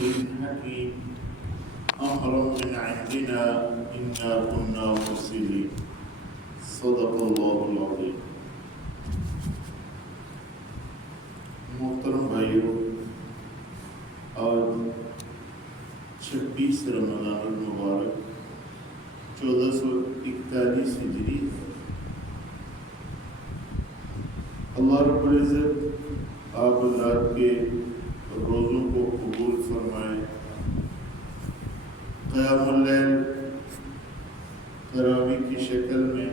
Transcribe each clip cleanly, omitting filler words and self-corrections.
حكيم أمرا من عندنا إنا كنا مرسلين صدق الله العظيم. محترم بھائیو، آج 26 رمضان المبارک 1441 ہجری، اللہ رب العزت آپ حضرات کے روزوں کو قبول فرمائے، قیام اللیل تراویح کی شکل میں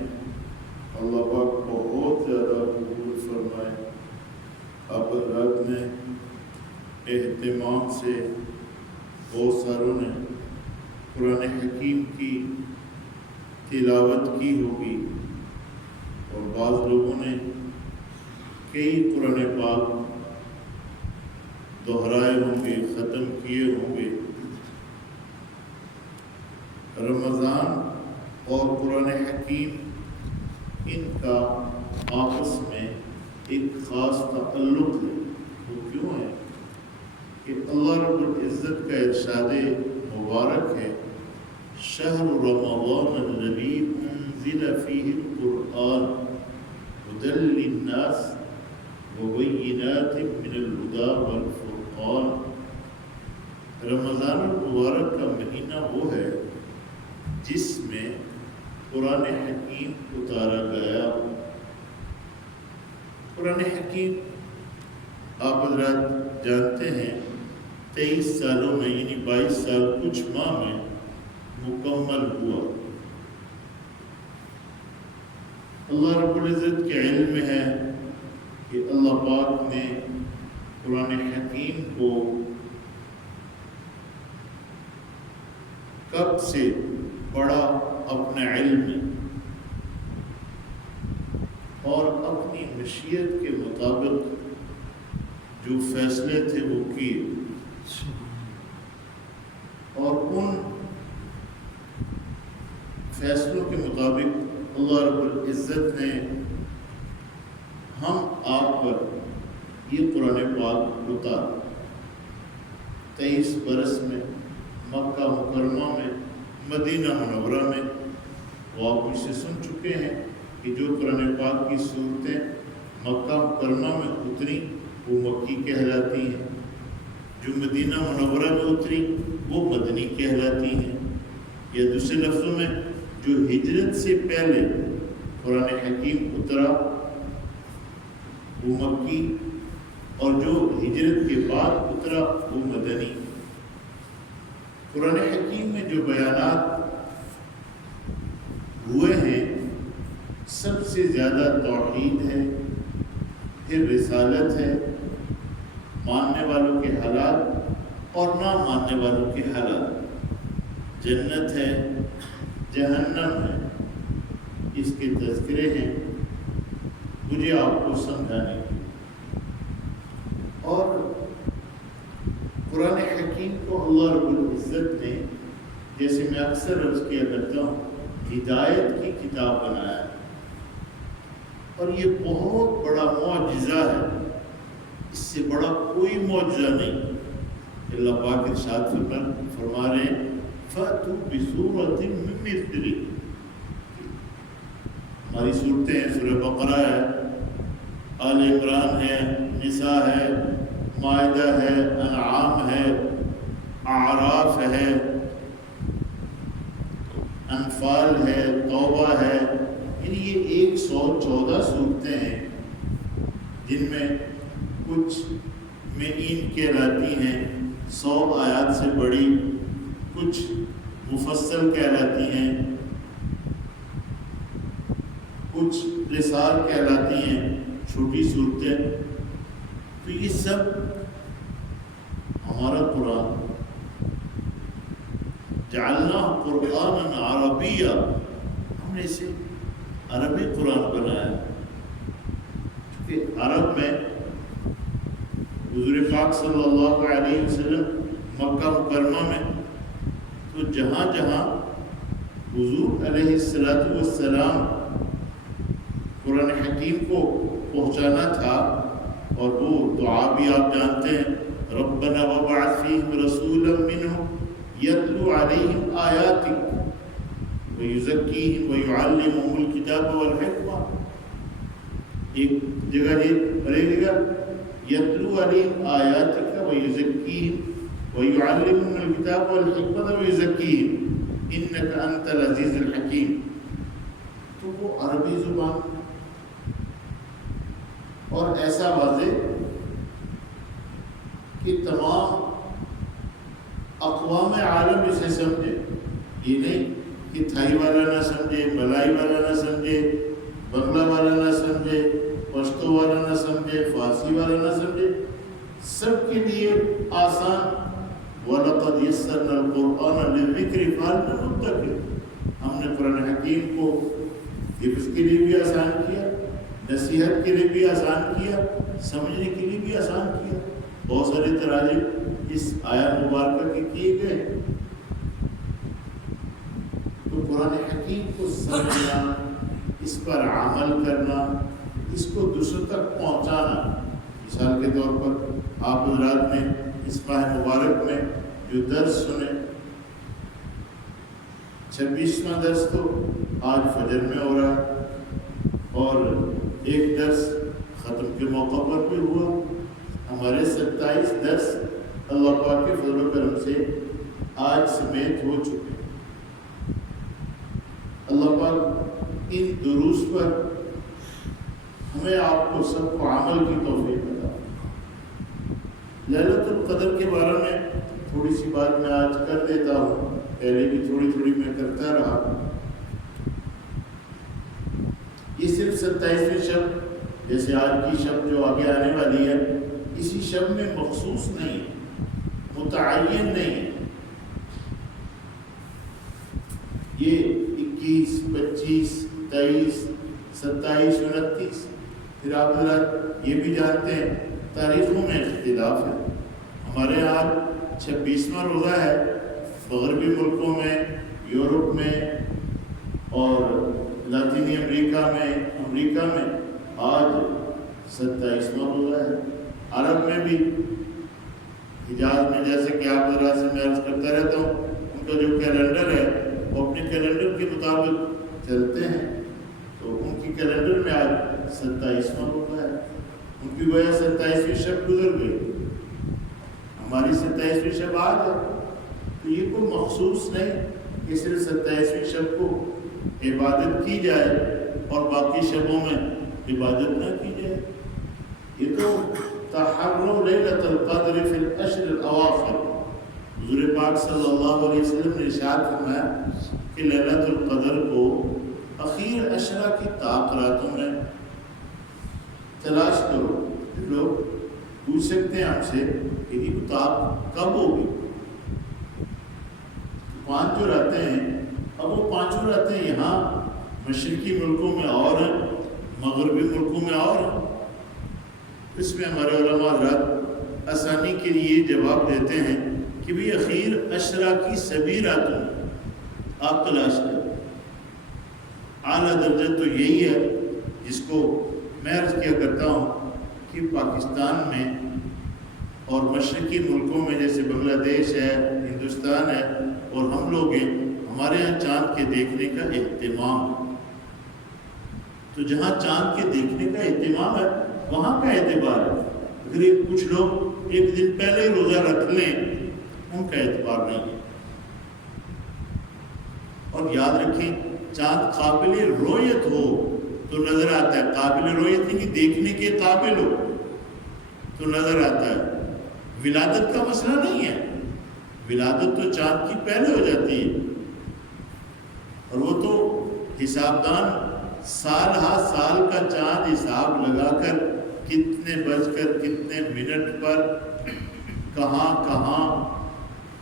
اللہ پاک بہت زیادہ قبول فرمائے۔ آپ حضرات نے اہتمام سے بہت ساروں نے قرآن حکیم کی تلاوت کی ہوگی اور بعض لوگوں نے کئی قرآن پاک دہرائے ہوں گے، ختم کیے ہوں گے۔ رمضان اور قرآن حکیم ان کا آپس میں ایک خاص تعلق ہے۔ وہ کیوں ہے کہ اللہ رب العزت کا ارشاد مبارک ہے، شہر رمضان الذی انزل فیہ القرآن ھدی للناس وبینات من الہدی والفرقان۔ رمضان المبارک کا مہینہ وہ ہے جس میں قرآن حکیم اتارا گیا۔ قرآن حکیم آپ حضرات جانتے ہیں 23 سالوں میں یعنی 22 سال کچھ ماہ میں مکمل ہوا۔ اللہ رب العزت کے علم میں ہے کہ اللہ پاک نے قرآن حکیم کو کب سے پڑھا اپنے علم میں اور اپنی مشیت کے مطابق جو فیصلے تھے وہ کیے، اور ان فیصلوں کے مطابق اللہ رب العزت نے ہم آپ پر یہ قرآن پاک اتارا۔ 23 برس میں مکہ مکرمہ میں، مدینہ منورہ میں، وہ آپ مجھ سے سن چکے ہیں کہ جو قرآن پاک کی صورتیں مکہ مکرمہ میں اتری وہ مکی کہلاتی ہیں، جو مدینہ منورہ میں اتری وہ مدنی کہلاتی ہیں، یا دوسرے لفظوں میں جو ہجرت سے پہلے قرآن حکیم اترا وہ مکی، اور جو ہجرت کے بعد اترا وہ مدنی۔ قرآن حکیم میں جو بیانات ہوئے ہیں سب سے زیادہ توحید ہے، پھر رسالت ہے، ماننے والوں کے حالات اور نہ ماننے والوں کے حالات، جنت ہے، جہنم ہے، اس کے تذکرے ہیں مجھے آپ کو سمجھانے کی۔ اور قرآن حکیم کو اللہ رب العزت نے، جیسے میں اکثر عرض کیا کرتا ہوں، ہدایت کی کتاب بنایا ہے، اور یہ بہت بڑا معجزہ ہے، اس سے بڑا کوئی معجزہ نہیں۔ اللہ پاک ارشاد فرما رہے ہیں فَأْتُوا بِسُورَةٍ مِّن مِّثْلِهِ۔ ہماری صورتیں ہیں، سورہ بقرہ ہے، آل عمران ہے، نساء ہے، مائدہ ہے، انعام ہے، اعراف ہے، انفال ہے، توبہ ہے، یعنی یہ 114 صورتیں ہیں جن میں کچھ معین کہلاتی ہیں 100 آیات سے بڑی، کچھ مفصل کہلاتی ہیں، کچھ رسال کہلاتی ہیں، چھوٹی صورتیں۔ تو یہ سب ہمارا قرآن جعلنا قرآن عربیہ، ہم نے اسے عربی قرآن بنایا، کیونکہ عرب میں حضور پاک صلی اللہ علیہ وسلم مکہ مکرمہ میں تو جہاں جہاں حضور علیہ السلام قرآن حکیم کو پہنچانا تھا، اور وہ دعا بھی آپ جانتے ہیں، ربنا وابعث فیہم رسولا منہم یتلو علیہم آیاتک ویزکیہم ویعلمہم الکتاب والحکمہ. ایک جگہ پڑھے گا یتلو علیہم آیاتک ویزکیہم ویعلمہم الکتاب والحکمہ ویزکیہم انک انت العزیز الحکیم. تو وہ عربی زبان اور ایسا واضح کہ تمام اقوام عالم اسے سمجھے. یہ نہیں کہ تھائی والا نہ سمجھے، ملائی والا نہ سمجھے، بنگلہ والا نہ سمجھے، پشتو والا نہ سمجھے، فارسی والا نہ سمجھے. سب کے لیے آسان. وَلَقَدْ يَسَّرْنَا الْقُرْآنَ لِلذِّكْرِ فَهَلْ مِن مُدَّكِرٍ. ہم نے قرآن حکیم کو حفظ کے لیے بھی آسان کیا، نصیحت کے لیے بھی آسان کیا، سمجھنے کے لیے بھی آسان کیا. بہت سارے تراجم اس آیت مبارکہ کے کیے گئے. تو قرآن حکیم کو سمجھنا، اس پر عمل کرنا، اس کو دوسروں تک پہنچانا. مثال کے طور پر آپ حضرات نے اس ماہ مبارک میں جو درس سنے، 26واں درس تو آج فجر میں ہو رہا ہے اور ایک درس ختم کے موقع پر بھی ہوا. ہمارے 27 درس اللہ پاک کے فضل و کرم سے آج سمیت ہو چکے. اللہ پاک ان دروس پر ہمیں آپ کو سب کو عمل کی توفیق عطا. لیلۃ القدر کے بارے میں تھوڑی سی بات میں آج کر دیتا ہوں، پہلے بھی تھوڑی میں کرتا رہا. یہ صرف 27ویں شب جیسے آج کی شب جو آگے آنے والی ہے اسی شب میں مخصوص نہیں، متعین نہیں. یہ 21، 25، 23، 27، 29. پھر آپ حضرات یہ بھی جانتے ہیں تاریخوں میں اختلاف ہے. ہمارے یہاں 26واں روزہ ہے، مغربی ملکوں میں، یورپ میں اور لاطینی امریکہ میں آج 27واں روزہ ہے. عرب میں بھی حجاز میں جیسے کہ آپ حضرات سے میں عرض کرتا رہتا ہوں، ان کا جو کیلنڈر ہے وہ اپنے کیلنڈر کے مطابق چلتے ہیں. تو ان کی کیلنڈر میں آج 27واں روزہ ہے. ان کی وجہ 27ویں شب گزر گئی، ہماری 27ویں شب آج ہے. تو یہ کوئی مخصوص نہیں کہ صرف 27ویں شب کو عبادت کی جائے اور باقی شبوں میں عبادت نہ کی جائے. یہ تو تحروا لیلۃ القدر فی العشر الاواخر. حضور پاک صلی اللہ علیہ وسلم نے ارشاد فرمایا کہ لیلۃ القدر کو اخیر عشرہ کی طاق راتوں میں تلاش کرو. لوگ پوچھ سکتے ہیں ہم سے کہ یہ طاق کب ہوگی؟ 5 جو رہتے ہیں، اب وہ 5 رہتے ہیں یہاں مشرقی ملکوں میں اور ہیں، مغربی ملکوں میں اور ہیں. اس میں ہمارے علماء حضرات آسانی کے لیے جواب دیتے ہیں کہ بھی اخیر عشرہ کی سبھی راتوں آپ تلاش کریں. اعلیٰ درجہ تو یہی ہے جس کو میں عرض کیا کرتا ہوں کہ پاکستان میں اور مشرقی ملکوں میں جیسے بنگلہ دیش ہے، ہندوستان ہے اور ہم لوگ ہیں، ہمارے یہاں چاند کے دیکھنے کا اہتمام. تو جہاں چاند کے دیکھنے کا اہتمام ہے وہاں کا اعتبار ہے. اگر یہ کچھ لوگ ایک دن پہلے روزہ رکھ لیں ان کا اعتبار نہیں ہے. اور یاد رکھیں چاند قابل رؤیت ہو تو نظر آتا ہے. قابل رؤیت نہیں کہ دیکھنے کے قابل ہو تو نظر آتا ہے. ولادت کا مسئلہ نہیں ہے، ولادت تو چاند کی پہلے ہو جاتی ہے اور وہ تو حساب دان سال ہا سال کا چاند حساب لگا کر کتنے بج کر کتنے منٹ پر کہاں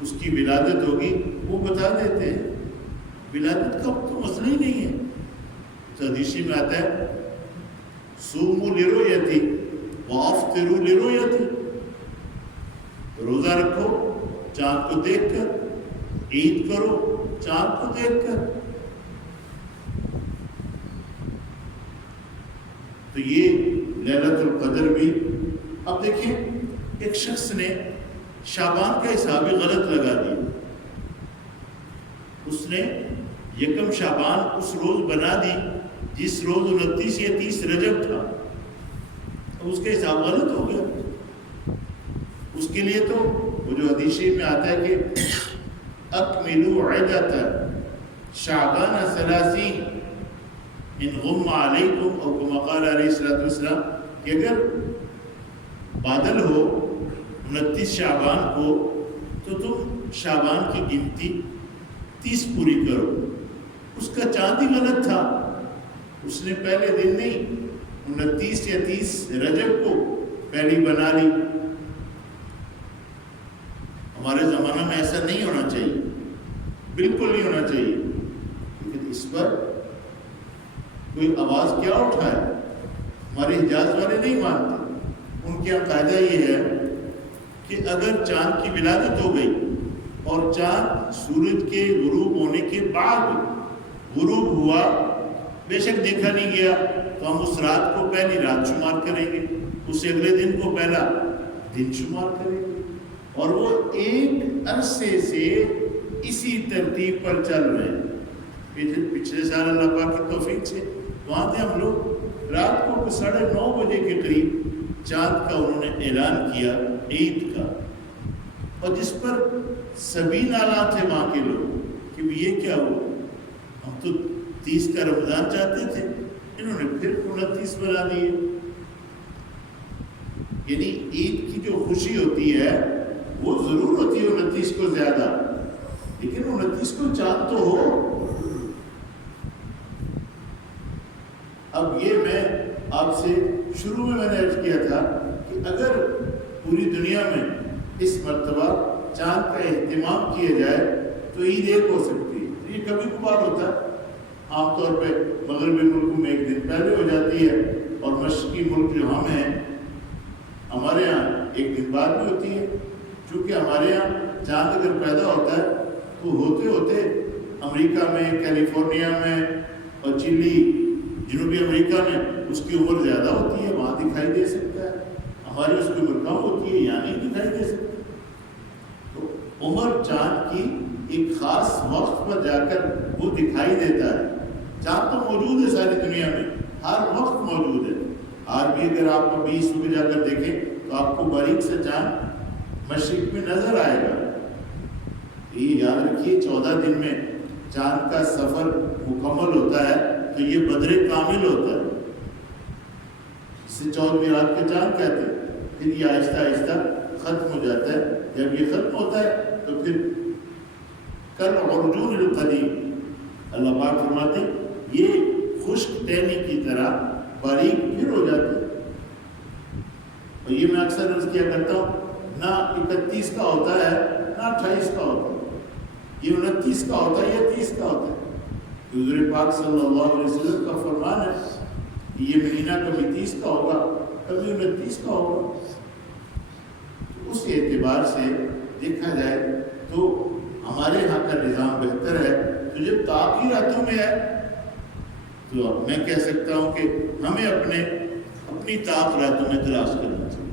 اس کی ولادت ہوگی وہ بتا دیتے ہیں. ولادت کا تو مسئلہ ہی نہیں ہے. تو حدیث میں آتا ہے صوموا لرؤیتی وافطروا لرؤیتی. روزہ رکھو چاند کو دیکھ کر، عید کرو چاند کو دیکھ کر. تو یہ لیلۃ القدر بھی. اب دیکھیں ایک شخص نے شعبان کا حساب غلط لگا دیا. اس نے یکم شعبان اس روز بنا دی جس روز 29 یا 30 رجب تھا. اب اس کا حساب غلط ہو گیا. اس کے لیے تو وہ جو حدیث میں آتا ہے کہ اکملوا عدۃ شعبان 30 ان غم علیکم، اور کما قال علیہ الصلوۃ والسلام کہ اگر بادل ہو 29 شعبان کو تو تم شعبان کی گنتی 30 پوری کرو. اس کا چاند ہی غلط تھا. اس نے پہلے دن نہیں 29 یا 30 رجب کو پہلی بنا لی. ہمارے زمانہ میں ایسا نہیں ہونا چاہیے، بالکل نہیں ہونا چاہیے. لیکن اس پر کوئی آواز کیا اٹھائے؟ ہمارے حجاز والے نہیں مانتے. ان کا قاعدہ یہ ہے کہ اگر چاند کی ولادت ہو گئی اور چاند سورج کے غروب ہونے کے بعد غروب ہوا، بے شک دیکھا نہیں گیا، تو ہم اس رات کو پہلی رات شمار کریں گے، اس اگلے دن کو پہلا دن شمار کریں گے. اور وہ ایک عرصے سے اسی ترتیب پر چل رہے ہیں. پچھلے سال اللہ پاک کی توفیق سے وہاں تھے ہم لوگ، رات کو 9:30 بجے کے قریب چاند کا انہوں نے اعلان کیا عید کا، اور جس پر سبھی ناراض تھے وہاں کے لوگ کہ یہ کیا ہوا، ہم تو 30 کا رمضان چاہتے تھے، انہوں نے پھر 29 بنا دیے. یعنی عید کی جو خوشی ہوتی ہے وہ ضرور ہوتی ہے 29 کو زیادہ، لیکن 29 کو چاند تو ہو. اب یہ میں آپ سے شروع میں نے عرض کیا تھا کہ اگر پوری دنیا میں اس مرتبہ چاند کا اہتمام کیا جائے تو عید ایک ہو سکتی ہے. یہ کبھی کبھار ہوتا ہے، عام طور پہ مغربی ملکوں میں ایک دن پہلے ہو جاتی ہے، اور مشرقی ملک جو ہم ہیں ہمارے ہاں ایک دن بعد بھی ہوتی ہے. چونکہ ہمارے یہاں چاند اگر پیدا ہوتا ہے تو ہوتے ہوتے امریکہ میں، کیلیفورنیا میں اور چلی جنوبی امریکہ میں اس کی عمر زیادہ ہوتی ہے، وہاں دکھائی دے سکتا ہے. ہماری اس کی عمر کم ہوتی ہے، یہاں نہیں دکھائی دے سکتا. تو عمر چاند کی ایک خاص وقت پر جا کر وہ دکھائی دیتا ہے. چاند تو موجود ہے ساری دنیا میں، ہر وقت موجود ہے. آج بھی اگر آپ ابھی صبح جا کر دیکھیں تو آپ کو باریک سے چاند مشرق میں نظر آئے گا. یہ یاد رکھیے 14 دن میں چاند کا سفر مکمل ہوتا ہے تو یہ بدر کامل ہوتا ہے. اسے 14ویں رات کا چاند کہتے ہیں. پھر یہ آہستہ آہستہ ختم ہو جاتا ہے. جب یہ ختم ہوتا ہے تو پھر کل عرجون القدیم اللہ پاک فرماتے ہیں یہ خشک ٹہنی کی طرح باریک پھر ہو جاتی ہے. اور یہ میں اکثر عرض کیا کرتا ہوں، نہ 31 کا ہوتا ہے نہ 28 کا ہوتا ہے، یہ 29 کا ہوتا ہے یا 30 کا ہوتا ہے. حضور پاک صلی اللہ علیہ وسلم کا فرمان ہے کہ یہ مہینہ کبھی 30 کا ہوگا کبھی 29 کا ہوگا. اس اعتبار سے دیکھا جائے تو ہمارے ہاں کا نظام بہتر ہے. تو جب طاقی راتوں میں ہے تو اب میں کہہ سکتا ہوں کہ ہمیں اپنی طاق راتوں میں تلاش کرنا چاہیے.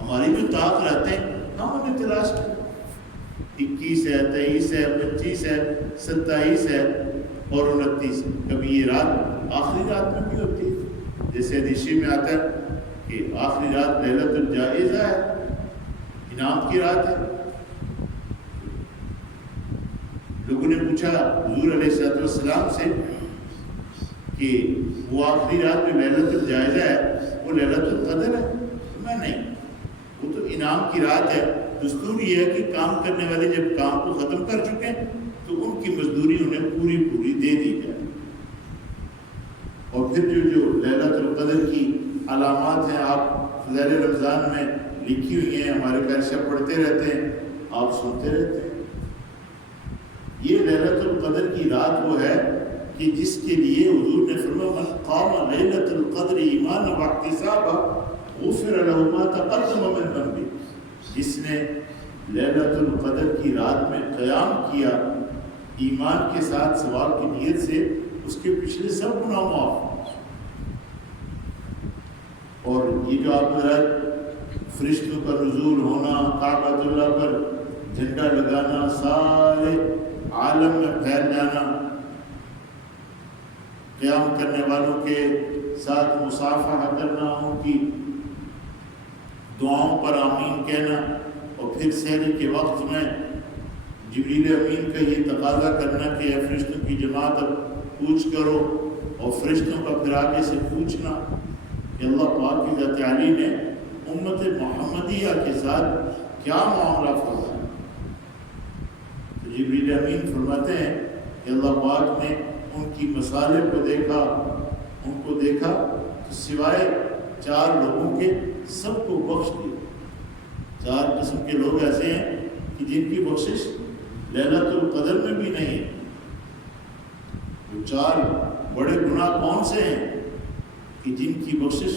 ہماری جو طاق راتیں ہم انہیں تلاش کریں. 21 ہے، 23 ہے، 25 ہے، 27 ہے اور 29 ہے. کبھی یہ رات آخری رات میں بھی ہوتی ہے، جیسے حدیث میں آتا ہے کہ آخری رات لیلۃ الجائزہ ہے، انعام کی رات ہے. لوگوں نے پوچھا حضور علیہ السلام سے کہ وہ آخری رات جو لیلۃ الجائزہ ہے وہ لیلۃ القدر ہے؟ میں نہیں، وہ تو انعام کی رات ہے. دستور یہ ہے کہ کام کرنے والے جب کام کو ختم کر چکے تو ان کی مزدوری انہیں پوری دے دی جائے. اور پھر جو لیلۃ القدر کی علامات ہیں آپ فضائل رمضان میں لکھی ہوئی ہیں، ہمارے گھر سے پڑھتے رہتے ہیں، آپ سنتے رہتے ہیں. یہ لیلۃ القدر کی رات وہ ہے کہ جس کے لیے حضور نے فرمایا من قام لیلۃ القدر ایمانا واحتسابا غفر له ما تقدم من ذنبه. جس نے لیلۃ القدر کی رات میں قیام کیا ایمان کے ساتھ ثواب کی نیت سے، اس کے پچھلے سب گناہ معاف. اور یہ جو آپ ذرا فرشتوں کا نزول ہونا، کعبۃ اللہ پر جھنڈا لگانا، سارے عالم میں پھیل جانا، قیام کرنے والوں کے ساتھ مصافحہ کرنا، ان کی دعاؤں پر آمین کہنا، اور پھر سحری کے وقت میں جبریل امین کا یہ تقاضا کرنا کہ اے فرشتوں کی جماعت اب پوچھ کرو، اور فرشتوں کا پھر آگے سے پوچھنا کہ اللہ پاک کی ذات عالی نے امت محمدیہ کے ساتھ کیا معاملہ فرمایا۔ تو جبریل امین فرماتے ہیں کہ اللہ پاک نے ان کی مسالے کو دیکھا، ان کو دیکھا تو سوائے 4 لوگوں کے سب کو بخش دیا۔ 4 قسم کے لوگ ایسے ہیں کہ جن کی بخشش لیلۃ القدر میں بھی نہیں ہے۔ وہ 4 بڑے گناہ کون سے ہیں کہ جن کی بخشش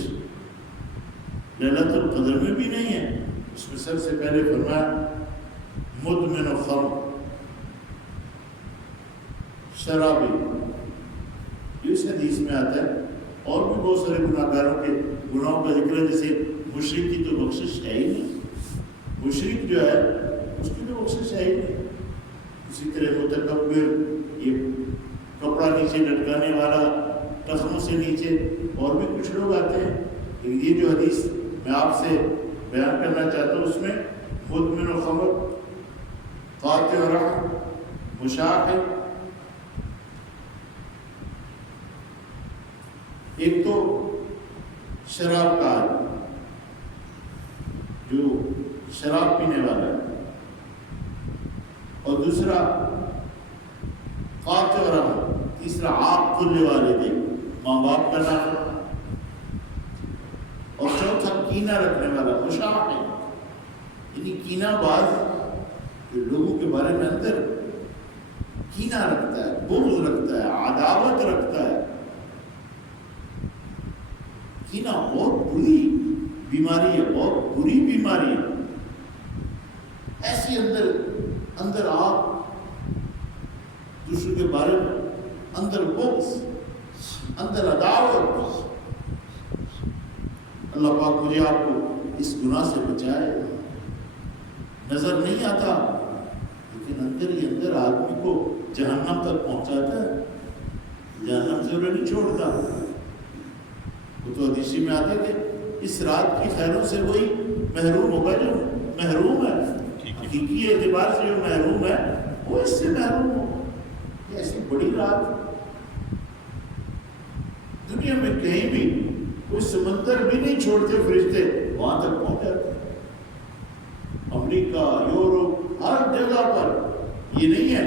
لیلۃ القدر میں بھی نہیں ہے؟ اس میں سب سے پہلے فرمایا مدمن الخمر، شرابی۔ اس حدیث میں آتا ہے اور بھی بہت سارے گناہ گاروں کے گناہوں کا ذکر ہے، جیسے مشرک کی تو بخشش ہے ہی نہیں، مشرک جو ہے اس کی تو بخشش ہے ہی نہیں۔ اسی طرح متکبر، یہ کپڑا نیچے لٹکانے والا، ٹخنوں سے نیچے، اور بھی کچھ لوگ آتے ہیں۔ یہ جو حدیث میں آپ سے بیان کرنا چاہتا ہوں، اس میں مدمن الخمر، قاطع رحم، مشاق ہے۔ ایک تو شراب کا آدمی جو شراب پینے والا ہے، اور دوسرا قاطع رحم، تیسرا عاق کل والدین، ماں باپ کا نافرمان، اور چوتھا کینہ رکھنے والا، مشاق ہے۔ یعنی کینہ باز جو لوگوں کے بارے میں اندر کینہ رکھتا ہے، بغض رکھتا ہے، عداوت رکھتا ہے۔ کینہ بہت بری بیماری ہے، بہت بری بیماری ہے۔ ایسی اندر آپ دوسروں کے بارے میں اندر بغض، اندر عداوت۔ اللہ پاک مجھے آپ کو اس گناہ سے بچائے۔ نظر نہیں آتا لیکن اندر ہی اندر آدمی کو جہنم تک پہنچاتا ہے، جہنم سے انہیں نہیں چھوڑتا۔ وہ تو حدیث میں آتے کہ اس رات کی خیروں سے وہی محروم ہوگا جو محروم ہے، حقیقی اعتبار سے جو محروم ہے وہ اس سے محروم ہوگا۔ یہ ایسی بڑی رات دنیا میں کہیں بھی کوئی سمندر بھی نہیں چھوڑتے فرشتے، وہاں تک پہنچ جاتے۔ امریکہ، یورپ، ہر جگہ پر یہ نہیں ہے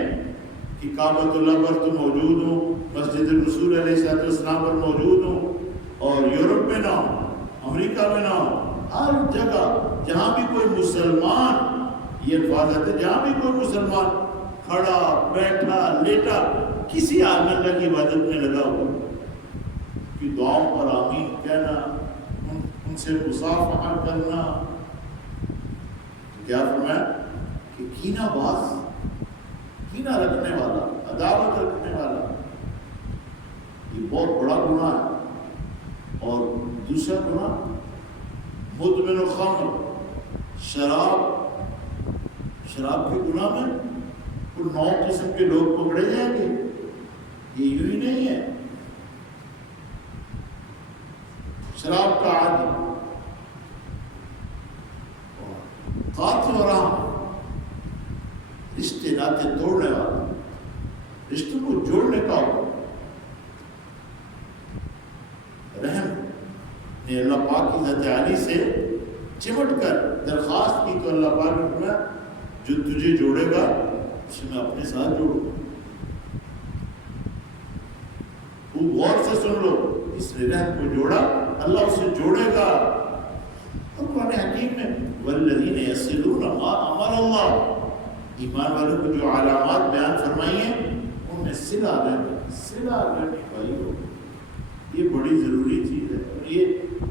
کہ کعبۃ اللہ پر تو موجود ہوں، مسجد رسول علیہ السلام پر موجود ہوں، اور یورپ میں نہ ہو، امریکہ میں نہ ہو، ہر جگہ جہاں بھی کوئی مسلمان، یہ الفاظ آتے، جہاں بھی کوئی مسلمان کھڑا، بیٹھا، لیٹا، کسی حال میں اللہ کی عبادت میں لگا ہوا، کہ دعاؤں پر آمین کہنا، ان سے مصافحہ کرنا۔ کیا فرمایا کہ کینہ باز، کینہ رکھنے والا، عداوت رکھنے والا، یہ بہت بڑا گناہ ہے۔ اور دوسرا گناہ مدمن الخمر، شراب کے گناہ میں کوئی 9 قسم کے لوگ پکڑے جائیں گے، یہ یوں ہی نہیں ہے۔ شراب کا عادی، قاطع رحم، رشتے ناطے توڑنے والا، رشتوں کو جوڑنے کا رحم نے اللہ پاک کی ذات عالی سے چمٹ کر درخواست کی، تو اللہ پاک نے فرمایا جو تجھے جوڑے گا اسے میں اپنے ساتھ جوڑوں گا۔ وہ غور سے سن لو، اس نے رحم کو جوڑا، اللہ اسے جوڑے گا۔ اور قرآن حکیم میں والذین یصلون ما امر اللہ، ایمان والوں کو جو علامات بیان فرمائی ہیں ان میں صلہ رحمی بھائی ہو، یہ بڑی ضروری چیز ہے۔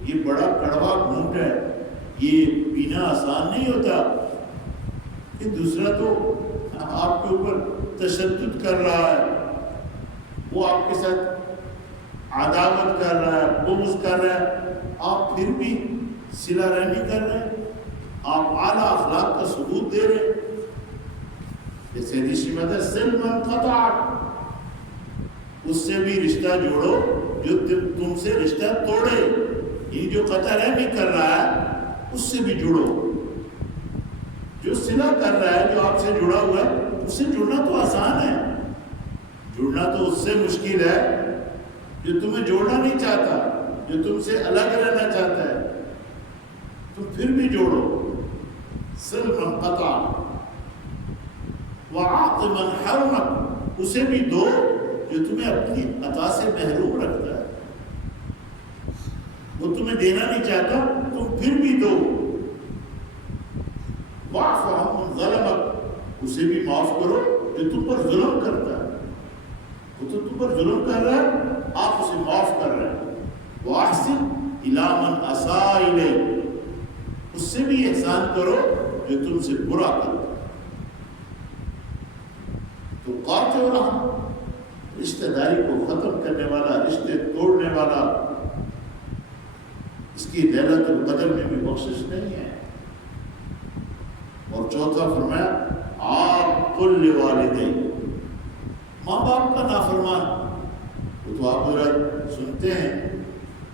یہ بڑا کڑوا گھونٹ ہے، یہ پینا آسان نہیں ہوتا کہ دوسرا تو آپ کے اوپر تشدد کر رہا ہے، وہ آپ کے ساتھ عداوت کر رہا ہے، بغض کر رہا ہے، آپ پھر بھی صلہ رحمی کر رہے ہیں۔ آپ اعلیٰ اخلاق کا ثبوت دے رہے ہیں. جیسے حدیث میں ہے صل من قطعک، اس سے بھی رشتہ جوڑو جو تم سے رشتہ توڑے. یہ جو قطع رحمی کر رہا ہے اس سے بھی جڑو. جو صلہ کر رہا ہے، جو آپ سے جڑا ہوا ہے، اس سے جڑنا تو آسان ہے. جڑنا تو اس سے مشکل ہے جو تمہیں جوڑنا نہیں چاہتا، جو تم سے الگ رہنا چاہتا ہے. تم پھر بھی جوڑو. صل من قطعک وَأَعْطِ مَنْ حَرَمَكَ، اسے بھی دو جو تمہیں اپنی عطا سے محروم رکھتا ہے. وہ تمہیں دینا نہیں چاہتا، تم پھر بھی دو. وَاعْفُ عَمَّنْ ظَلَمَكَ، اسے بھی معاف کرو جو تم پر ظلم کرتا ہے. وہ تو تم پر ظلم کر رہا ہے، آپ اسے معاف کر رہے ہیں. وَأَحْسِنْ إِلَىٰ مَنْ أَسَاءَ إِلَيْكَ، اس سے بھی احسان کرو جو تم سے برا کرتا ہے. تو قاطع الرحم، رشتہ داری کو ختم کرنے والا، رشتے توڑنے والا، اس کی ليلۃ القدر میں بھی بخشش نہیں ہے. اور چوتھا فرمایا عاق لوالدیک، ماں باپ کا نافرمان. وہ تو آپ ذرا سنتے ہیں،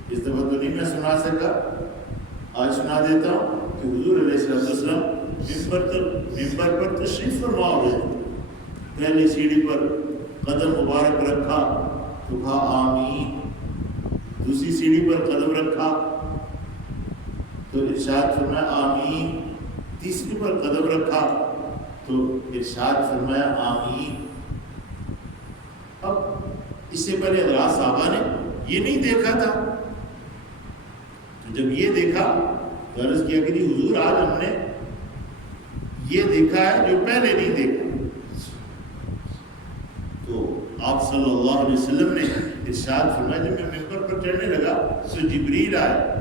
اس دفعہ تو نہیں میں سنا سکا، آج سنا دیتا ہوں کہ حضور علیہ السلام ممبر پر تشریف فرما ہوئے تھے. پہلی سیڑھی پر قدم مبارک رکھا تو کہا آمین. دوسری سیڑھی پر قدم رکھا تو ارشاد فرمایا آمین. تیسری پر قدم رکھا تو ارشاد فرمایا آمین. اب اس سے پہلے حضرات صحابہ نے یہ نہیں دیکھا تھا، تو جب یہ دیکھا تو عرض کیا کہ حضور آج ہم نے یہ دیکھا ہے جو پہلے نہیں دیکھا. تو آپ صلی اللہ علیہ وسلم نے ارشاد فرمایا جب میں ممبر پر چڑھنے لگا تو جبریل آئے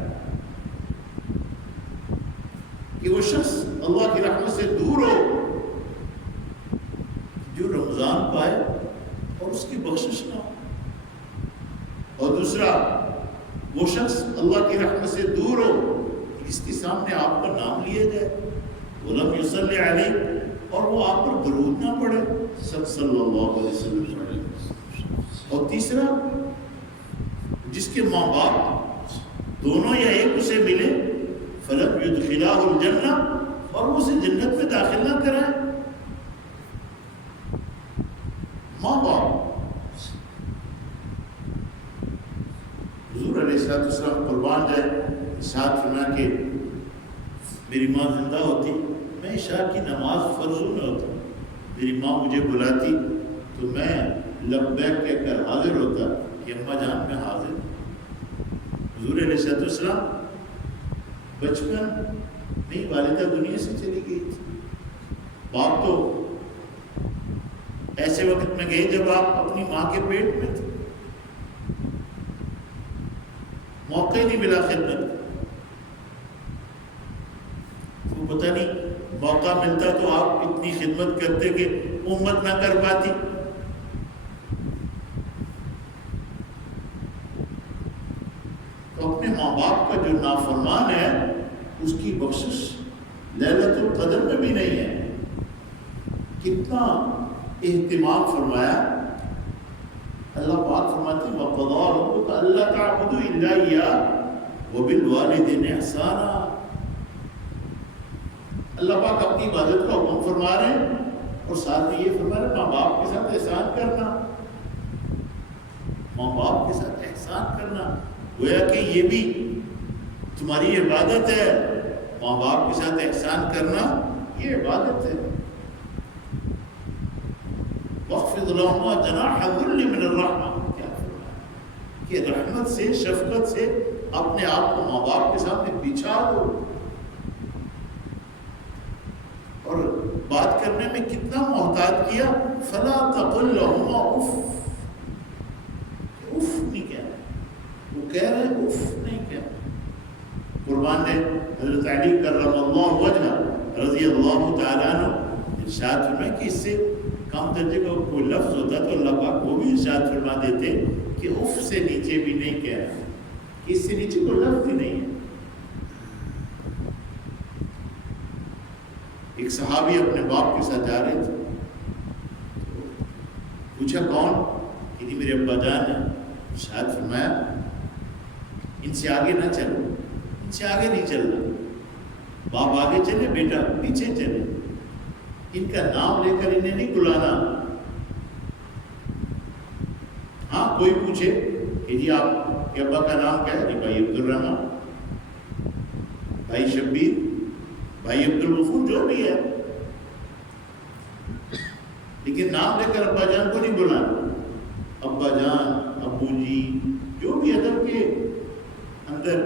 کہ وہ شخص اللہ کی رحمت سے دور ہو جو رمضان پائے اور اس کی بخشش نہ ہو، اور دوسرا وہ شخص اللہ کی رحمت سے دور ہو جس کے سامنے آپ کا نام لیا جائے ولم یصلی علیہ، اور وہ آپ پر درود نہ پڑھے صلی اللہ علیہ وسلم. اور تیسرا جس کے ماں باپ دونوں یا ایک اسے ملے فلم یدخلہ الجنہ، اور وہ اسے جنت میں داخل نہ کرائے. ماں باپ. حضور علیہ السلام قربان جائے ارشاد فرمایا کہ میری ماں زندہ ہوتی، میں عشاء کی نماز فرض نہ ہوتا، میری ماں مجھے بلاتی تو میں لبیک کہہ کر حاضر ہوتا کہ اماں جان میں حاضر. حضور علیہ السلام بچپن نہیں، والدہ دنیا سے چلی گئی تھی. باپ تو ایسے وقت میں گئے جب آپ اپنی ماں کے پیٹ میں تھے، موقع نہیں ملا خدمت. وہ پتہ نہیں موقع ملتا تو آپ اتنی خدمت کرتے کہ امت نہ کر پاتی. تو اپنے ماں باپ کا جو نافرمان ہے اس کی بخشش لیلۃ القدر میں بھی نہیں ہے. کتنا اہتمام فرمایا. اللہ پاک فرماتے ہیں وَقَضَىٰ رَبُّكَ أَلَّا تَعْبُدُوا إِلَّا إِيَّاهُ وَبِالْوَالِدَيْنِ إِحْسَانًا. اللہ پاک اپنی عبادت کا حکم فرما رہے ہیں اور ساتھ میں یہ فرما رہے ہیں ماں باپ کے ساتھ احسان کرنا. ماں باپ کے ساتھ احسان کرنا گویا کہ یہ بھی تمہاری عبادت ہے. ماں باپ کے ساتھ احسان کرنا یہ عبادت ہے. وَاخْفِضْ لَهُمَا جَنَاحَ الذُّلِّ مِنَ الرَّحْمَةِ، کیا فرمایا کہ رحمت سے شفقت سے اپنے آپ کو ماں باپ کے سامنے بچھا دو. اور بات کرنے میں کتنا محتاط کیا. فَلَا تَقُلْ لَهُمَا اُفْ، اف نہیں کہا، وہ کہہ رہے ہیں اف نہیں کہا. قربان نے حضرت علی کرم اللہ وجہ رضی اللہ تعالیٰ عنہ ارشاد فرمایا کہ اس سے کم درجے کا کوئی لفظ ہوتا تو اللہ پاک وہ بھی ارشاد فرما دیتے کہ اف سے نیچے بھی نہیں کہہ رہا، اس سے نیچے کوئی لفظ ہی نہیں ہے. ایک صحابی اپنے باپ کے ساتھ جا رہے تھے، پوچھا کون؟ کہ جی میرے ابا جان ہیں۔ شاید فرمایا ان سے آگے نہ چلو، ان سے آگے نہیں چلنا، باپ آگے چلے بیٹا پیچھے چلے، ان کا نام لے کر انہیں نہیں بلانا۔ ہاں کوئی پوچھے کہ جی آپ کے ابا کا نام کیا ہے؟ جی بھائی عبد الرحمان، بھائی شبیر، بھائی عبد الغفور، جو بھی ہے، لیکن نام لے کر ابا جان کو نہیں بلانا۔ ابا جان، ابو جی، جو بھی ادب کے اندر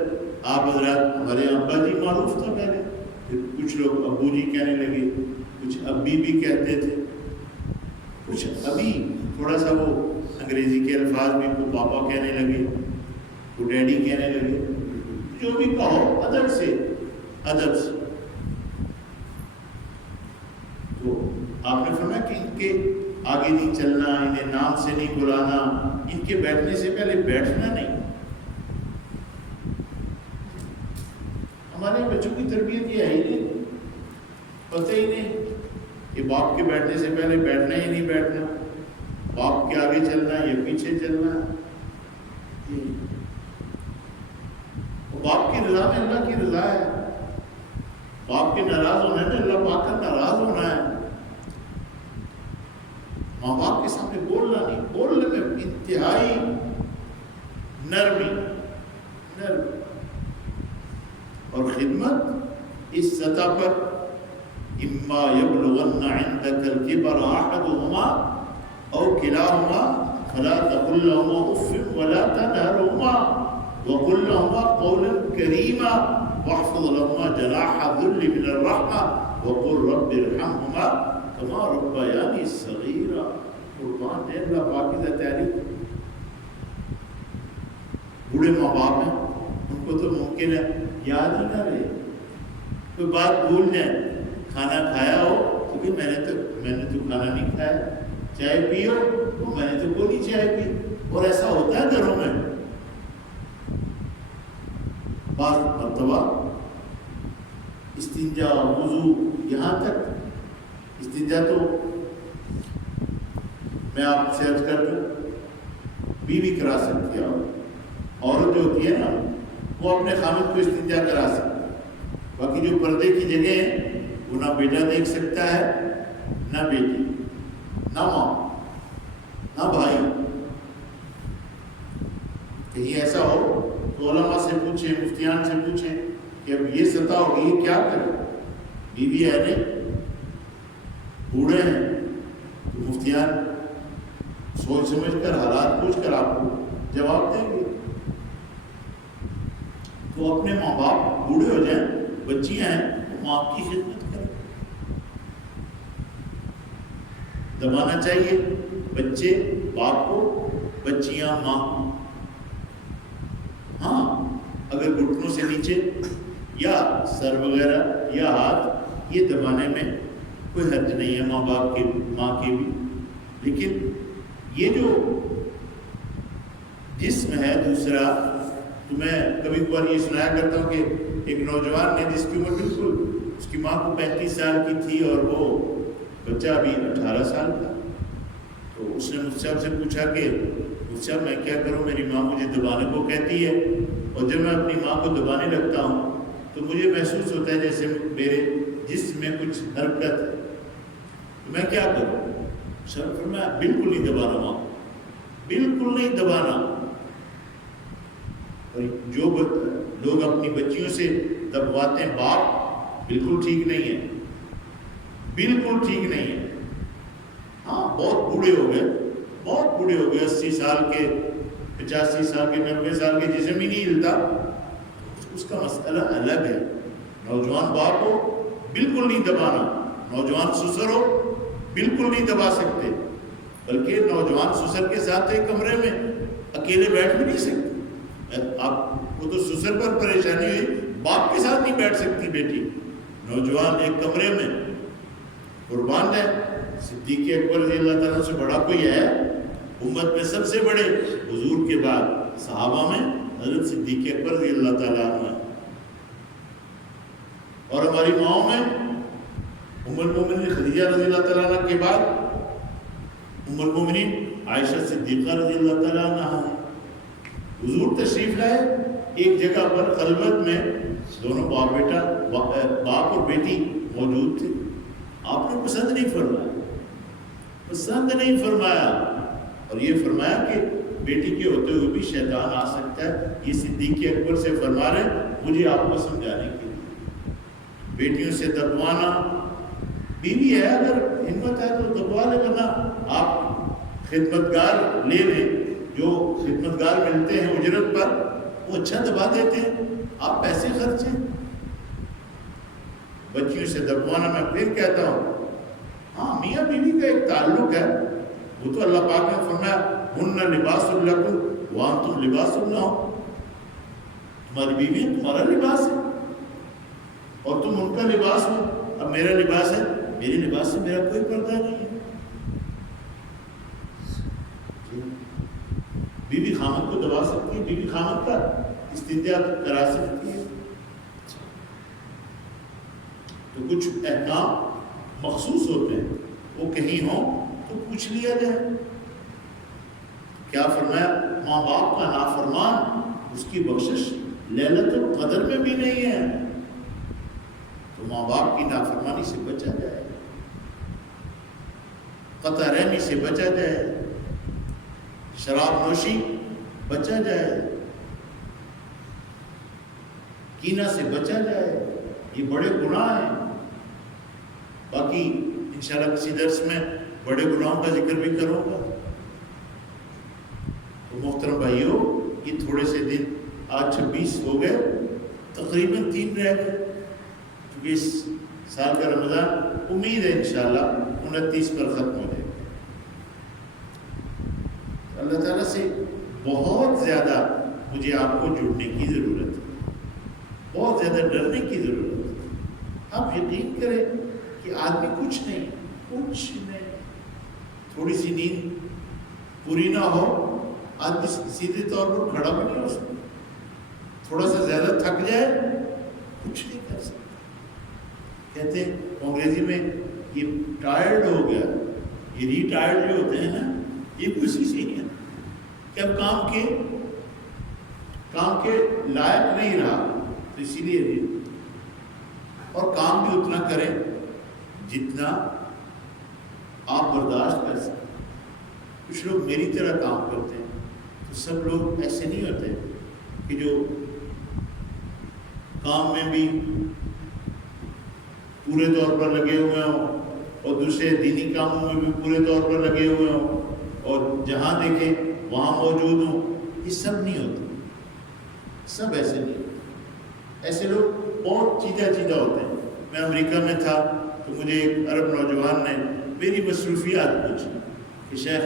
آپ حضرات، ہمارے ابا جی معروف تھا پہلے، پھر کچھ لوگ ابو جی کہنے لگے، کچھ ابی بھی کہتے تھے، کچھ ابھی تھوڑا سا وہ انگریزی کے الفاظ بھی کو پاپا کہنے لگے، کو ڈیڈی کہنے لگے، جو بھی کہو ادب سے، ادب سے۔ تو آپ نے فرمایا کہ ان کے آگے نہیں چلنا، انہیں نام سے نہیں بلانا، ان کے بیٹھنے سے پہلے بیٹھنا نہیں۔ ہمارے بچوں کی تربیت یہ ہے ہی نہیں، پتہ ہی نہیں کہ باپ کے بیٹھنے سے پہلے بیٹھنا ہی نہیں بیٹھنا، باپ کے آگے چلنا یا پیچھے چلنا۔ باپ کی رضا میں اللہ کی رضا ہے، باپ کے ناراض ہونے میں اللہ پاک کا ناراض ہونا ہے۔ ماں باپ کے سامنے بولنا نہیں، بولنے میں انتہائی نرمی اور خدمت اس سطح پر، اما یبلغن عندک الکبر احدہما او کلاہما فلا تقل لهما اف ولا تنہرهما وقل لهما قولا کریما واحفظ لهما جناح الذل من الرحمہ وقل رب ارحمهما کما ربیانی صغیرا۔ قربان دے اللہ پاکیزہ تعریف۔ بوڑھے ماں باپ ہیں، ان کو تو ممکن ہے یاد ہی نہ رہے، کوئی بات بھول جائیں، کھانا کھایا ہو تو کہ میں نے تو کھانا نہیں کھایا، چائے پیو تو میں نے تو کوئی نہیں چائے پی، اور ایسا ہوتا ہے گھروں میں۔ بعض مرتبہ استنجا، وضو، یہاں تک استنجا تو میں آپ سے عرض کر دوں بیوی کرا سکتی ہے، عورت جو ہوتی ہے نا وہ اپنے خامد کو استنجا کرا سکتی ہے، باقی جو پردے کی جگہ ہیں وہ نہ بیٹا دیکھ سکتا ہے، نہ بیٹی، نہ ماں، نہ بھائی۔ کہیں ایسا ہو تو علماء سے پوچھیں، مفتیان سے پوچھیں کہ اب یہ سطح ہوگی یہ کیا کرے، بیوی ہے نہیں، بوڑھے ہیں، تو مفتیان سوچ سمجھ کر حالات پوچھ کر آپ کو جواب دیں گے۔ تو اپنے ماں باپ بوڑھے ہو جائیں، بچیاں ہیں، ماں کی خدمت کریں، دبانا چاہیے بچے باپ کو، بچیاں ماں کو۔ ہاں اگر گھٹنوں سے نیچے یا سر وغیرہ یا ہاتھ یہ دبانے میں کوئی حرج نہیں ہے ماں باپ کے، ماں کے بھی، لیکن یہ جو جسم ہے دوسرا، تو میں کبھی کبھار یہ سنایا کرتا ہوں کہ ایک نوجوان نے جس کی عمر بالکل اس کی ماں کو 35 سال کی تھی اور وہ بچہ ابھی 18 سال کا، تو اس نے مجھ سے پوچھا کہ مجھ سے میں کیا کروں، میری ماں مجھے دبانے کو کہتی ہے، اور جب میں اپنی ماں کو دبانے لگتا ہوں تو مجھے محسوس ہوتا ہے جیسے میرے جسم میں کچھ حرکت ہے، تو میں کیا کروں؟ سر فرمایا بالکل نہیں دبانا ماں، بالکل نہیں دبانا۔ اور جو لوگ اپنی بچیوں سے دبواتے ہیں باپ، بالکل ٹھیک نہیں ہے، بالکل ٹھیک نہیں ہے۔ ہاں بہت بوڑھے ہو گئے، بہت بوڑھے ہو گئے، 80 سال کے، 85 سال کے، 90 سال کے، جسم ہی نہیں ہلتا، اس کا مسئلہ الگ ہے۔ نوجوان باپ ہو بالکل نہیں دبانا، نوجوان سسر ہو بالکل نہیں دبا سکتے، بلکہ نوجوان سسر کے ساتھ ایک کمرے میں اکیلے بیٹھ بھی نہیں سکتے۔ آپ کو تو سسر پر پریشانی ہوئی، باپ کے ساتھ نہیں بیٹھ سکتی بیٹی، نوجوان ایک کمرے میں۔ قربان ہے صدیق اکبر رضی اللہ تعالیٰ سے بڑا کوئی ہے؟ امت میں سب سے بڑے حضور کے بعد صحابہ میں حضرت صدیق اکبر رضی اللہ تعالیٰ عنہ ہے، اور ہماری ماؤں میں ام المومنین خدیجہ رضی اللہ تعالیٰ عنہ کے بعد ام المومنین عائشہ صدیقہ رضی اللہ تعالیٰ عنہ ہے۔ حضور تشریف لائے ایک جگہ پر خلوت میں، دونوں باپ بیٹا، باپ اور بیٹی موجود تھے۔ آپ نے پسند نہیں فرمایا اور یہ فرمایا کہ بیٹی کے ہوتے ہوئے بھی شیطان آ سکتا ہے۔ یہ صدیق اکبر سے فرما رہے ہیں مجھے آپ کو سمجھانے کے لیے۔ بیٹیوں سے دبوانا، بیوی ہے اگر ہمت ہے تو دبوا لے، ورنہ آپ خدمتگار لے لیں، جو خدمتگار ملتے ہیں اجرت پر وہ اچھا دبا دیتے ہیں، آپ پیسے خرچیں۔ بچیوں سے دبوانا، میں پھر کہتا ہوں، ہاں میاں بیوی کا ایک تعلق ہے، وہ تو اللہ پاک نے فرمایا ہن لباس لکم وانتم لباس لہم، تمہاری بیوی تمہارا لباس ہے اور تم ان کا لباس ہو۔ اب میرا لباس ہے، میرے لباس سے میرا کوئی پردہ نہیں ہے۔ بیوی خامد کو دبا سکتی ہے، بیوی خامد کا استنجا کرا سکتی ہے۔ تو کچھ احکام مخصوص ہوتے ہیں، وہ کہیں ہوں تو پوچھ لیا جائے۔ کیا فرمایا؟ ماں باپ کا نافرمان اس کی بخشش لیلۃ القدر میں بھی نہیں ہے، تو ماں باپ کی نافرمانی سے بچا جائے، قطع رحمی سے بچا جائے، شراب نوشی بچا جائے، کینہ سے بچا جائے، یہ بڑے گناہ ہیں۔ باقی انشاءاللہ کسی درس میں بڑے گناہوں کا ذکر بھی کروں گا۔ تو محترم بھائیوں، یہ تھوڑے سے دن، آج 26 ہو گئے، تقریباً 3 رہ گئے، کیونکہ اس سال کا رمضان امید ہے انشاءاللہ 29 پر ختم ہو جائے گا۔ اللہ تعالیٰ سے بہت زیادہ مجھے آپ کو جڑنے کی ضرورت ہے، بہت زیادہ ڈرنے کی ضرورت ہے۔ آپ یقین کریں کہ آدمی کچھ نہیں، تھوڑی سی نیند پوری نہ ہو، آدمی سیدھے طور پر کھڑا بھی نہیں ہو سکتا، تھوڑا سا زیادہ تھک جائے کچھ نہیں کر سکتا۔ کہتے ہیں انگریزی میں یہ ٹائرڈ ہو گیا، یہ ری ٹائرڈ جو ہوتے ہیں نا، یہ کسی سے نہیں ہے کہ اب کام کے لائق نہیں رہا، تو اسی لیے اور کام بھی اتنا کریں جتنا آپ برداشت کر سکیں۔ کچھ لوگ میری طرح کام کرتے ہیں، تو سب لوگ ایسے نہیں ہوتے کہ جو کام میں بھی پورے طور پر لگے ہوئے ہوں اور دوسرے دینی کاموں میں بھی پورے طور پر لگے ہوئے ہوں اور جہاں دیکھیں وہاں موجود ہوں۔ یہ سب نہیں ہوتے، سب ایسے نہیں ہوتے۔ ایسے لوگ بہت چیدہ ہوتے ہیں۔ میں امریکہ میں تھا تو مجھے ایک عرب نوجوان نے میری مصروفیات پوچھی کہ شیخ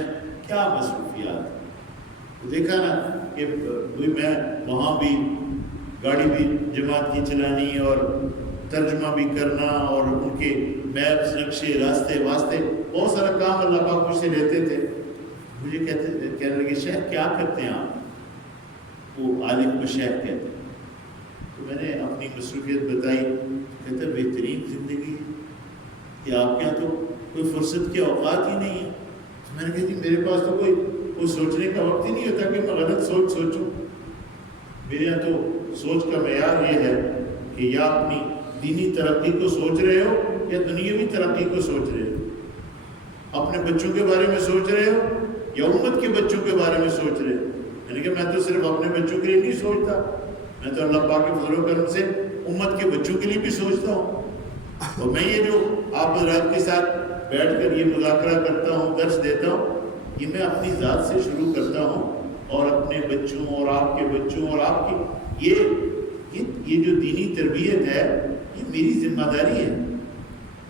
کیا مصروفیات؟ تو دیکھا نا کہ میں وہاں بھی گاڑی بھی جماعت کی چلانی اور ترجمہ بھی کرنا اور ان کے میپس، نقشے، راستے واسطے، بہت سارا کام اللہ پاک مجھ سے لیتے تھے۔ مجھے کہنے لگے شیخ کیا کرتے ہیں آپ؟ وہ عالم کو شیخ کہتے ہیں۔ تو میں نے اپنی مصروفیت بتائی، کہتے بہترین زندگی ہے کہ آپ کے یہاں تو کوئی فرصت کے اوقات ہی نہیں ہے۔ تو میں نے کہا جی میرے پاس تو کوئی سوچنے کا وقت ہی نہیں ہوتا کہ میں غلط سوچوں۔ میرے یہاں تو سوچ کا معیار یہ ہے کہ یا اپنی دینی ترقی کو سوچ رہے ہو یا دنیاوی ترقی کو سوچ رہے ہو، اپنے بچوں کے بارے میں سوچ رہے ہو یا امت کے بچوں کے بارے میں سوچ رہے ہو۔ یعنی کہ میں تو صرف اپنے بچوں کے لیے نہیں سوچتا، میں تو اللہ پاک کے فضل و کرم سے امت کے بچوں کے لیے بھی سوچتا ہوں۔ اور میں یہ جو آپ حضرات کے ساتھ بیٹھ کر یہ مذاکرہ کرتا ہوں، درس دیتا ہوں، یہ میں اپنی ذات سے شروع کرتا ہوں اور اپنے بچوں اور آپ کے بچوں اور آپ کی یہ جو دینی تربیت ہے یہ میری ذمہ داری ہے۔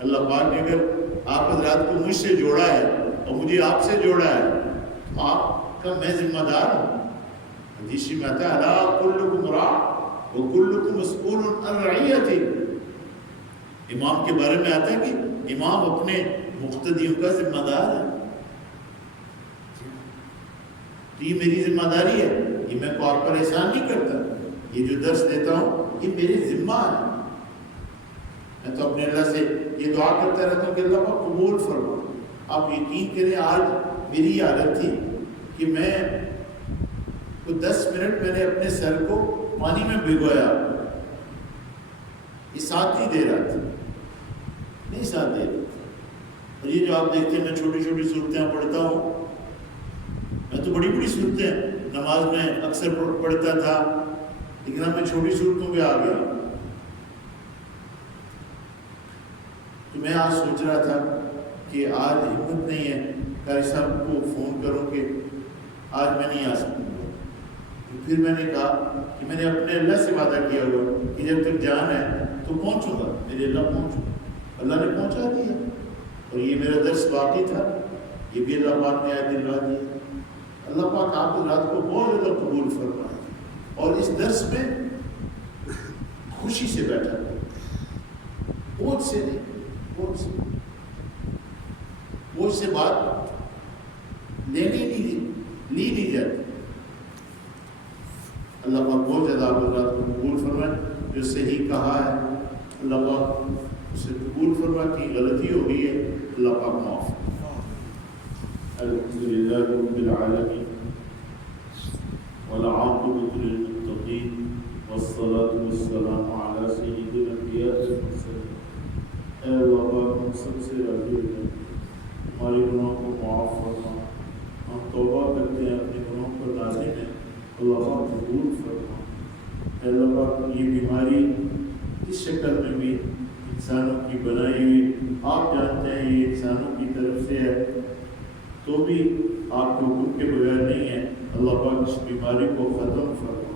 اللہ پاک نے اگر آپ حضرات کو مجھ سے جوڑا ہے اور مجھے آپ سے جوڑا ہے تو آپ کا میں ذمہ دار ہوں۔ حدیث میں آتا ہے الا کلکم راع وکلکم مسئول عن رعیتہ۔ امام کے بارے میں آتا ہے کہ امام اپنے مقتدیوں کا ذمہ دار ہے۔ تو یہ میری ذمہ داری ہے، یہ میں کو آپ پر احسان نہیں کرتا، یہ جو درس دیتا ہوں یہ میرے ذمہ ہے۔ میں تو اپنے اللہ سے یہ دعا کرتا رہتا ہوں کہ اللہ پاک قبول فرما. آپ یقین کریں آج میری حالت تھی کہ میں 10 منٹ میں نے اپنے سر کو پانی میں بھگویا. یہ ساتھ نہیں دے رہا تھا، نہیں ساتھ دے رہا تھا. اور یہ جو آپ دیکھتے ہیں میں چھوٹی چھوٹی صورتیں پڑھتا ہوں، میں تو بڑی بڑی صورتیں نماز میں اکثر پڑھتا تھا، لیکن اب میں چھوٹی صورتوں پہ آ گیا. تو میں آج سوچ رہا تھا کہ آج ہمت نہیں ہے قاری صاحب کو فون کروں کہ آج میں نہیں آ سکوں گا. پھر میں نے کہا کہ میں نے اپنے اللہ سے وعدہ کیا ہوا کہ جب تک جان ہے تو پہنچوں گا، میرے اللہ پہنچوں گا. اللہ نے پہنچا دیا. اور یہ میرا درس باقی تھا، یہ بھی اللہ پاک نے آیت دلوا دی. اللہ پاک آپ کی رات کو بہت زیادہ قبول فرمائے. اور اس درس میں خوشی سے بیٹھا تھا، بوجھ سے نہیں، بوجھ سے بات لی نہیں جاتی. اللہ پاک بہت زیادہ آپ کی رات کو قبول فرمائے. جو صحیح کہا ہے اللہ پاک اسے قبول فرما. کی غلطی ہو گئی ہے اللہ پاک معاف. الحمدللہ رب العالمین والعاقبۃ للمتقین والصلاة والسلام علی سید الانبیاء والمرسلین. اے اللہ پاک ہم سب سے راضی ہو جائیں، ہمارے گناہوں کو معاف فرما. ہم توبہ کرتے ہیں اپنے گناہوں پر نازل ہیں، اللہ پاک قبول فرما. اے اللہ پاک یہ بیماری اس شکل میں بھی انسانوں کی بنائی ہوئی، آپ جانتے ہیں یہ انسانوں کی طرف سے ہے تو بھی آپ کے حکم کے بغیر نہیں ہے. اللہ پاک اس بیماری کو ختم فرما.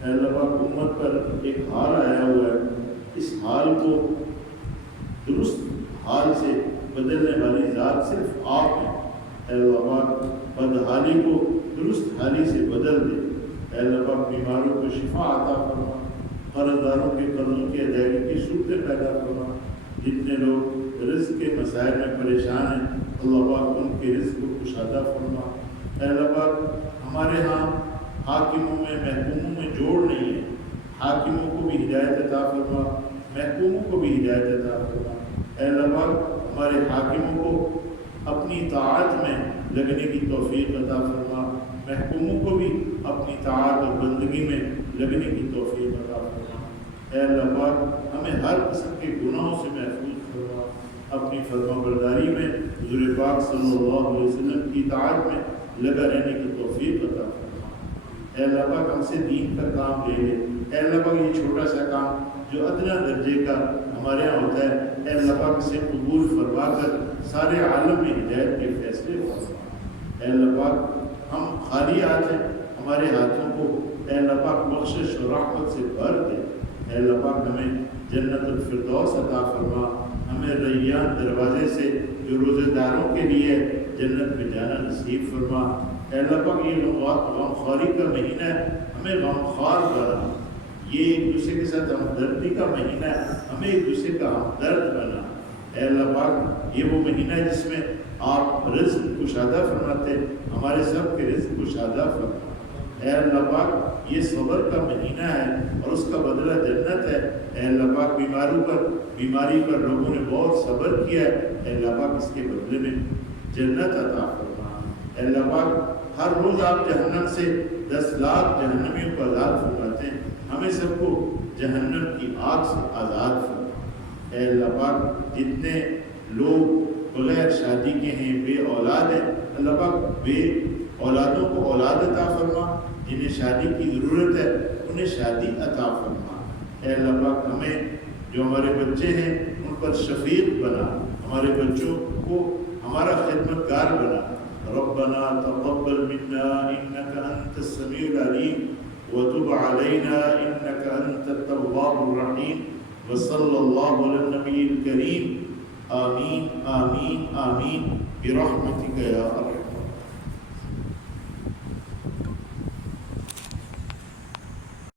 اے اللہ پاک امت پر ایک حال آیا ہوا ہے، اس حال کو درست حال سے بدلنے والی ذات صرف آپ ہیں. اے اللہ پاک بدحالی کو درست حالی سے بدل دے. اے اللہ پاک بیماروں کو شفا عطا فرما. قرض داروں کے قرضوں کی ادائیگی کی صورتیں پیدا فرما. جتنے لوگ رزق کے مسائل میں پریشان ہیں اللہ پاک ان کے رزق کو کشادہ فرما. اے اللہ پاک ہمارے ہاں حاکموں میں محکوموں میں جوڑ نہیں ہے، حاکموں کو بھی ہدایت عطا فرما، محکوموں کو بھی ہدایت عطا فرما. اے اللہ پاک ہمارے حاکموں کو اپنی طاعت میں لگنے کی توفیق عطا فرما، محکوموں کو بھی اپنی طاعت اور بندگی میں لگنے کی توفیق عطا فرما. اے اللہ پاک ہمیں ہر قسم کے گناہوں سے محفوظ فرما. اپنی فرما برداری میں حضور پاک صلی اللہ علیہ وسلم کی اطاعت میں لگا رہنے کی توفیق عطا فرما. اے اللہ پاک ہم سے دین کا کام لے لے. اے اللہ پاک یہ چھوٹا سا کام جو ادنا درجے کا ہمارے یہاں ہوتا ہے، اے اللہ پاک اسے قبول فرما کر سارے عالم میں ہدایت کے فیصلے فرما. اے اللہ پاک ہم خالی ہاتھ ہیں، ہمارے ہاتھوں کو اے اللہ پاک بخشش و رحمت سے بھر دے. اے اللہ پاک ہمیں جنت الفردوس عطا فرما. ہمیں ریان دروازے سے جو روزے داروں کے لیے جنت میں جانا نصیب فرما. اے اللہ پاک یہ غمخواری کا مہینہ ہے، ہمیں غمخوار بنا. یہ ایک دوسرے کے ساتھ ہمدردی کا مہینہ ہے، ہمیں ایک دوسرے کا ہمدرد بنا. اے اللہ پاک یہ وہ مہینہ ہے جس میں آپ رزق کشادہ فرماتے، ہمارے سب کے رزق کشادہ فرما. اے اللہ پاک یہ صبر کا مہینہ ہے اور اس کا بدلہ جنت ہے. اے اللہ پاک بیماری پر لوگوں نے بہت صبر کیا ہے، اے اللہ پاک اس کے بدلے میں جنت عطا فرما. اے اللہ پاک ہر روز آپ جہنم سے 10 لاکھ جہنمیوں کو آزاد فرماتے ہیں، ہمیں سب کو جہنم کی آگ سے آزاد فرما. اے اللہ پاک جتنے لوگ بغیر شادی کے ہیں، بے اولاد ہیں، اللہ پاک بے اولادوں کو اولاد عطا فرما. جنہیں شادی کی ضرورت ہے انہیں شادی عطا فرما. اے اللہ پاک ہمیں جو ہمارے بچے ہیں ان پر شفیق بنا، ہمارے بچوں کو ہمارا خدمت گار بنا. ربنا تقبل منا انك انت السميع العليم وتب علينا انك انت التواب الرحيم وصلى الله على النبي الكريم. آمين آمين آمين برحمتك يا